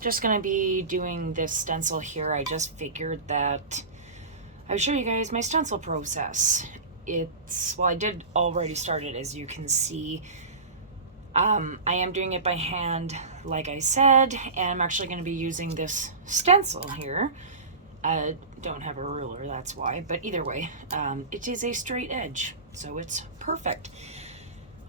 Just gonna be doing this stencil here. I just figured that I would show you guys my stencil process. Well, I did already start it, as you can see. I am doing it by hand, like I said, and I'm actually going to be using this stencil here. I don't have a ruler, that's why, but either way, it is a straight edge, so it's perfect.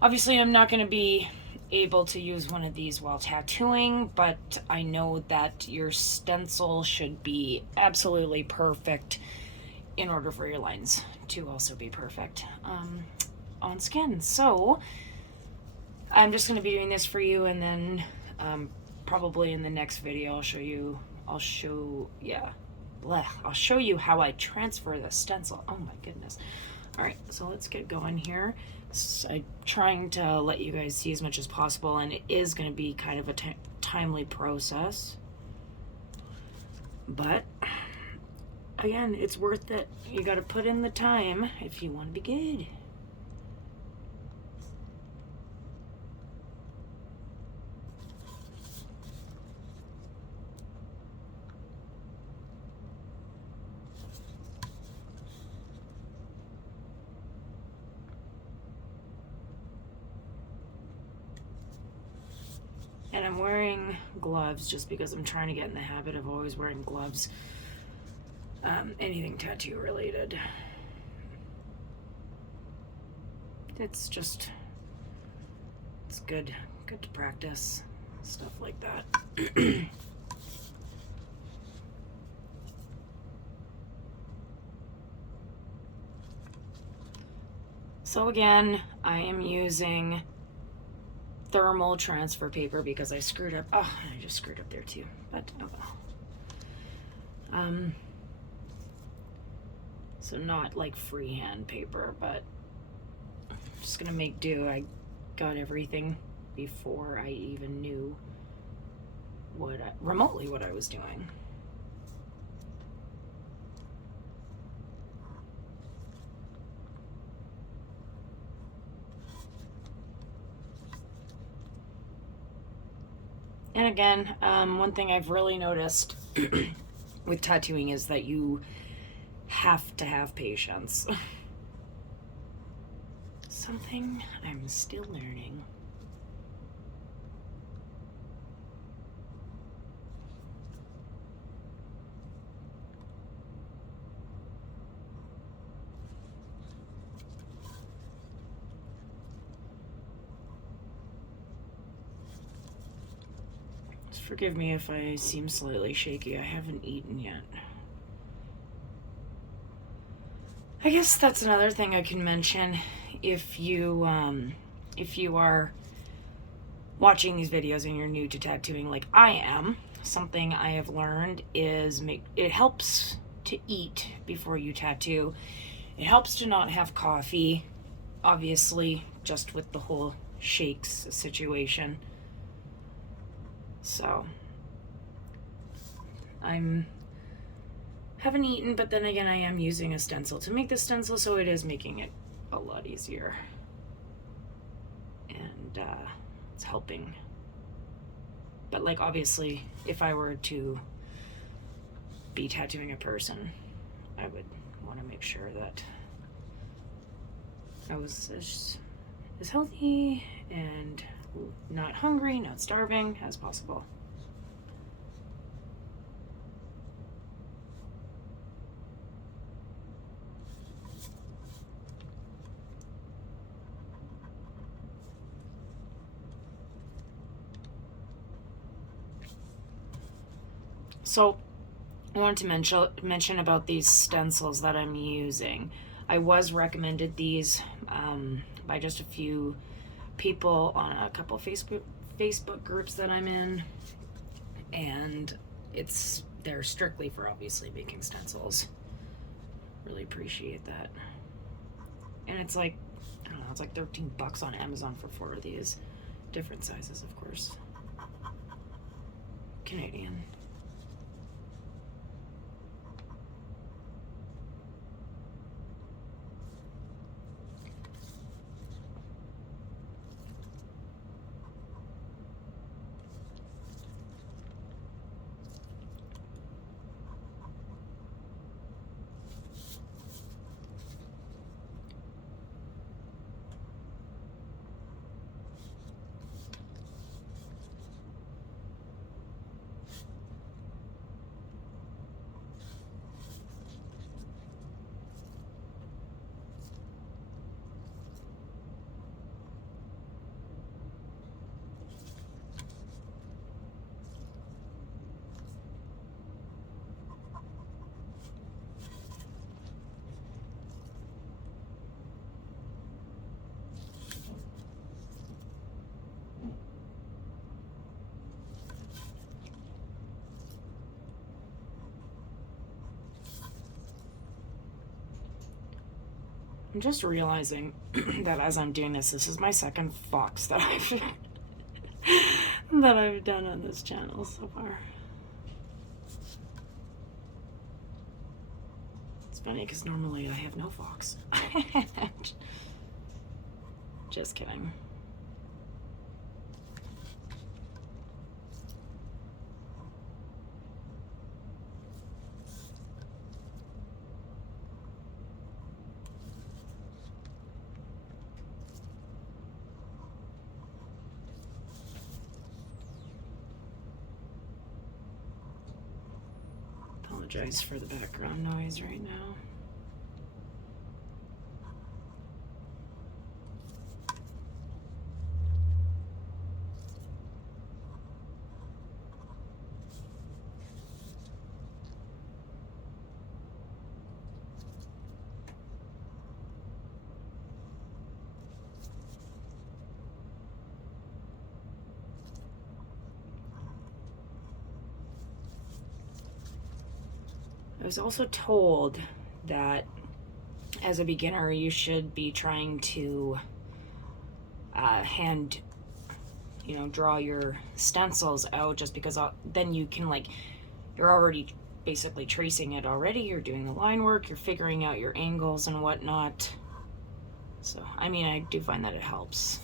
Obviously, I'm not going to be able to use one of these while tattooing, but I know that your stencil should be absolutely perfect in order for your lines to also be perfect on skin. So I'm just going to be doing this for you, and then probably in the next video I'll show you how I transfer the stencil. Oh my goodness. All right, so let's get going here. I'm trying to let you guys see as much as possible, and it is going to be kind of a timely process, but again, it's worth it. You got to put in the time if you want to be good. And I'm wearing gloves just because I'm trying to get in the habit of always wearing gloves. Anything tattoo related. It's good to practice stuff like that. So again, I am using thermal transfer paper because I screwed up. Oh, I just screwed up there too, but oh well. So not like freehand paper, but I'm just gonna make do. I got everything before I even knew remotely what I was doing. And again, one thing I've really noticed with tattooing is that you have to have patience. Something I'm still learning. Forgive me if I seem slightly shaky. I haven't eaten yet. I guess that's another thing I can mention. If you are watching these videos and you're new to tattooing like I am, something I have learned is it helps to eat before you tattoo. It helps to not have coffee, obviously, just with the whole shakes situation. So haven't eaten, but then again, I am using a stencil to make the stencil, so it is making it a lot easier, and it's helping. But like, obviously, if I were to be tattooing a person, I would want to make sure that I was as healthy and not hungry, not starving as possible. So I wanted to mention about these stencils that I'm using. I was recommended these by just a few people on a couple Facebook groups that I'm in, and they're strictly for obviously making stencils. Really appreciate that. And it's like, I don't know, it's like $13 on Amazon for 4 of these. Different sizes, of course. Canadian. I'm just realizing that as I'm doing this is my second fox that I've done on this channel so far. It's funny because normally I have no fox. Just kidding. Apologize for the background noise right now. I was also told that as a beginner you should be trying to hand, draw your stencils out, just because then you can, like, you're already basically tracing it already, you're doing the line work, you're figuring out your angles and whatnot. So, I mean, I do find that it helps.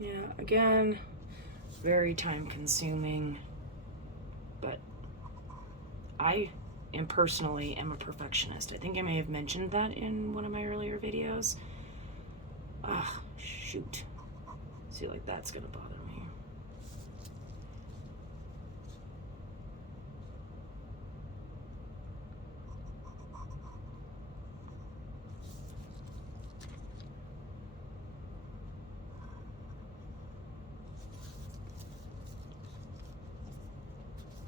Yeah, again, very time consuming, but I personally am a perfectionist. I think I may have mentioned that in one of my earlier videos. Ah, shoot. See, like, that's gonna bother me.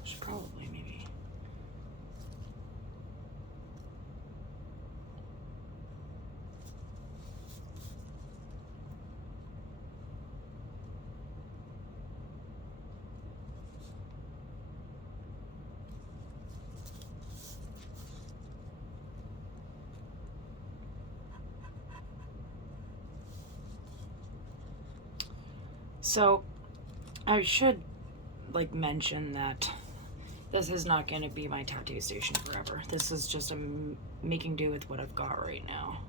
Should probably maybe. So, I should, like, mention that this is not going to be my tattoo station forever. This is just making do with what I've got right now.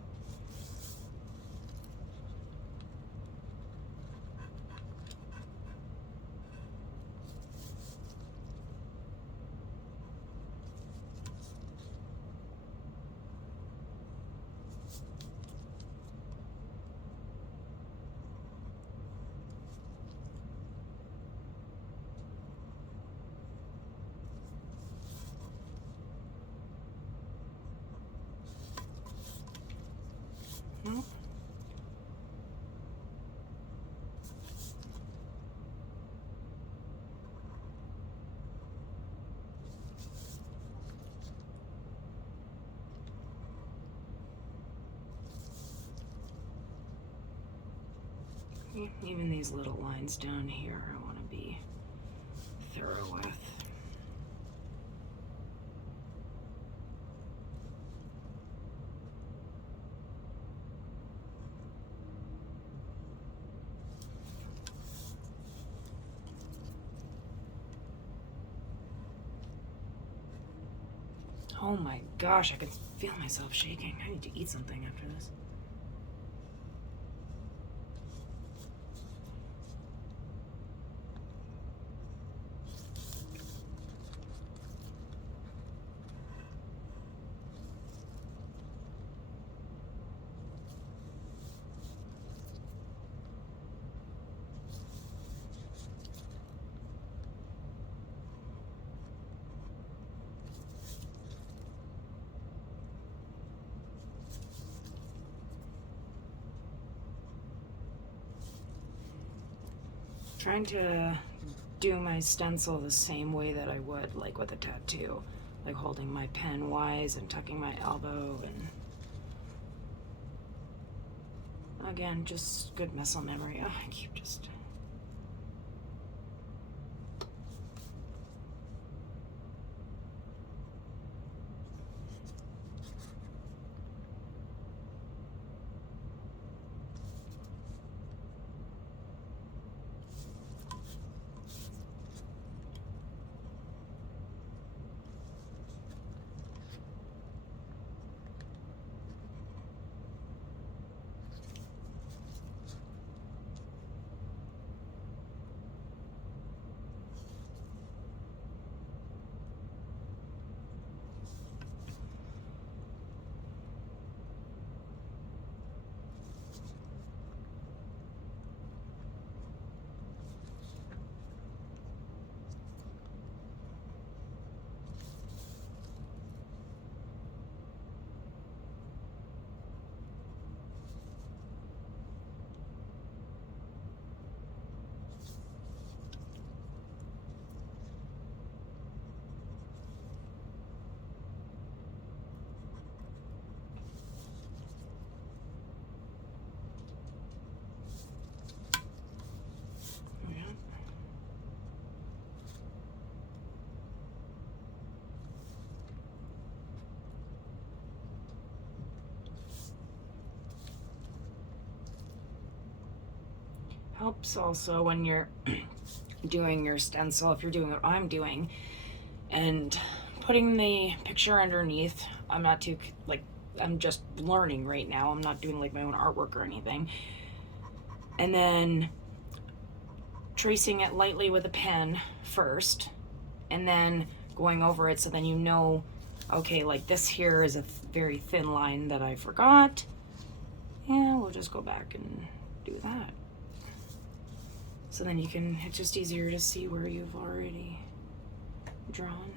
Hmm? Even these little lines down here I want to be thorough with. Oh my gosh, I can feel myself shaking. I need to eat something after this. Trying to do my stencil the same way that I would like with a tattoo, like holding my pen wise and tucking my elbow, and again, just good muscle memory. Oh, I keep just... Helps also when you're doing your stencil, if you're doing what I'm doing, and putting the picture underneath. I'm not too, like, I'm just learning right now. I'm not doing like my own artwork or anything. And then tracing it lightly with a pen first, and then going over it so then you know, okay, like this here is a very thin line that I forgot. Yeah, we'll just go back and do that. So then you can, it's just easier to see where you've already drawn.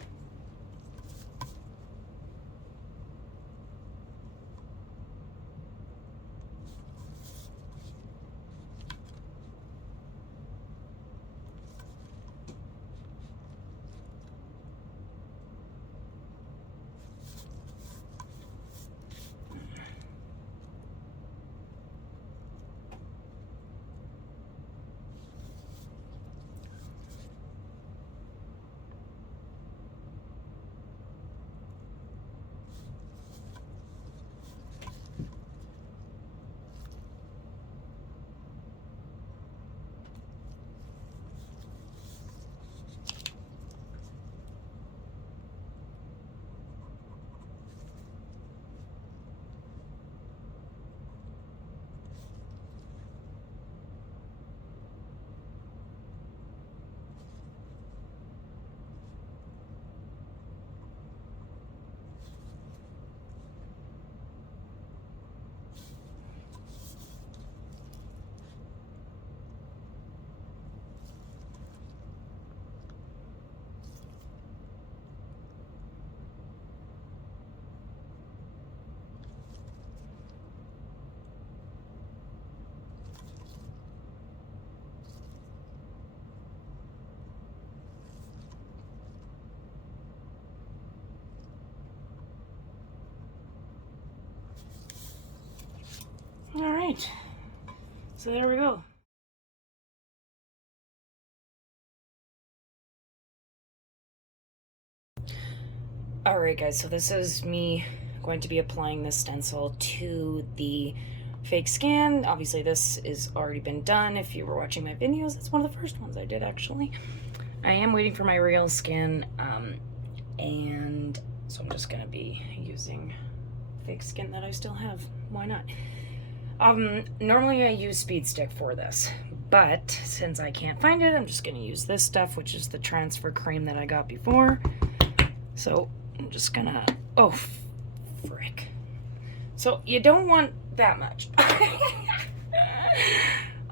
All right, so there we go. All right, guys, so this is me going to be applying this stencil to the fake skin. Obviously, this is already been done. If you were watching my videos, it's one of the first ones I did, actually. I am waiting for my real skin, and so I'm just gonna be using fake skin that I still have. Why not? Normally I use Speed Stick for this, but since I can't find it, I'm just gonna use this stuff, which is the transfer cream that I got before. So I'm just gonna, oh, frick. So you don't want that much.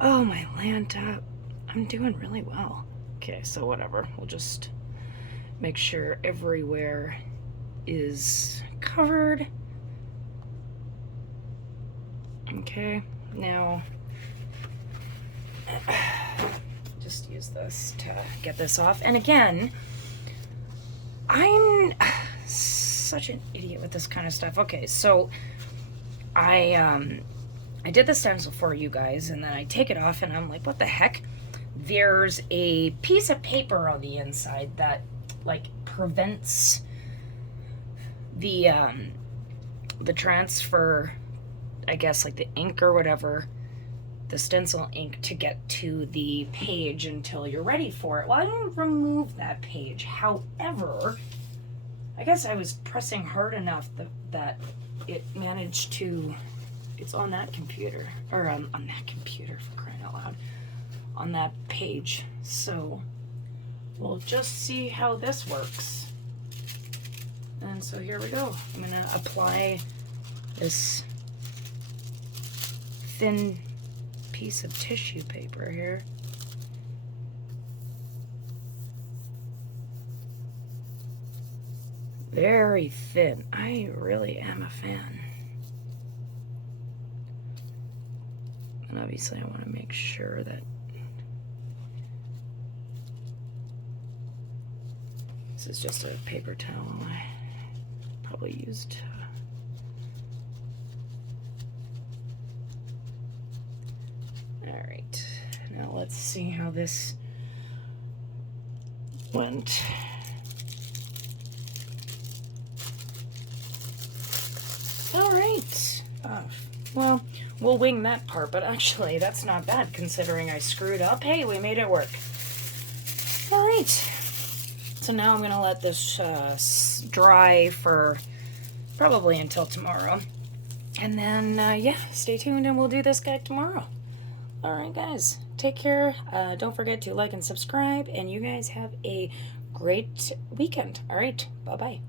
Oh, my Lanta, I'm doing really well. Okay, so whatever, we'll just make sure everywhere is covered. Okay, now just use this to get this off. And again, I'm such an idiot with this kind of stuff. Okay, so I did the stencil for you guys, and then I take it off, and I'm like, what the heck? There's a piece of paper on the inside that, like, prevents the transfer, I guess, like the ink or whatever, the stencil ink, to get to the page until you're ready for it. Well, I didn't remove that page. However, I guess I was pressing hard enough that it managed to, it's on that computer, or on that computer, for crying out loud, on that page. So we'll just see how this works. And so here we go. I'm gonna apply this thin piece of tissue paper here. Very thin. I really am a fan. And obviously I want to make sure that this is just a paper towel I probably used. All right, now let's see how this went. All right. Well, we'll wing that part, but actually that's not bad considering I screwed up. Hey, we made it work. All right. So now I'm gonna let this dry for probably until tomorrow. And then, yeah, stay tuned and we'll do this guy tomorrow. All right, guys, take care. Don't forget to like and subscribe, and you guys have a great weekend. All right, bye-bye.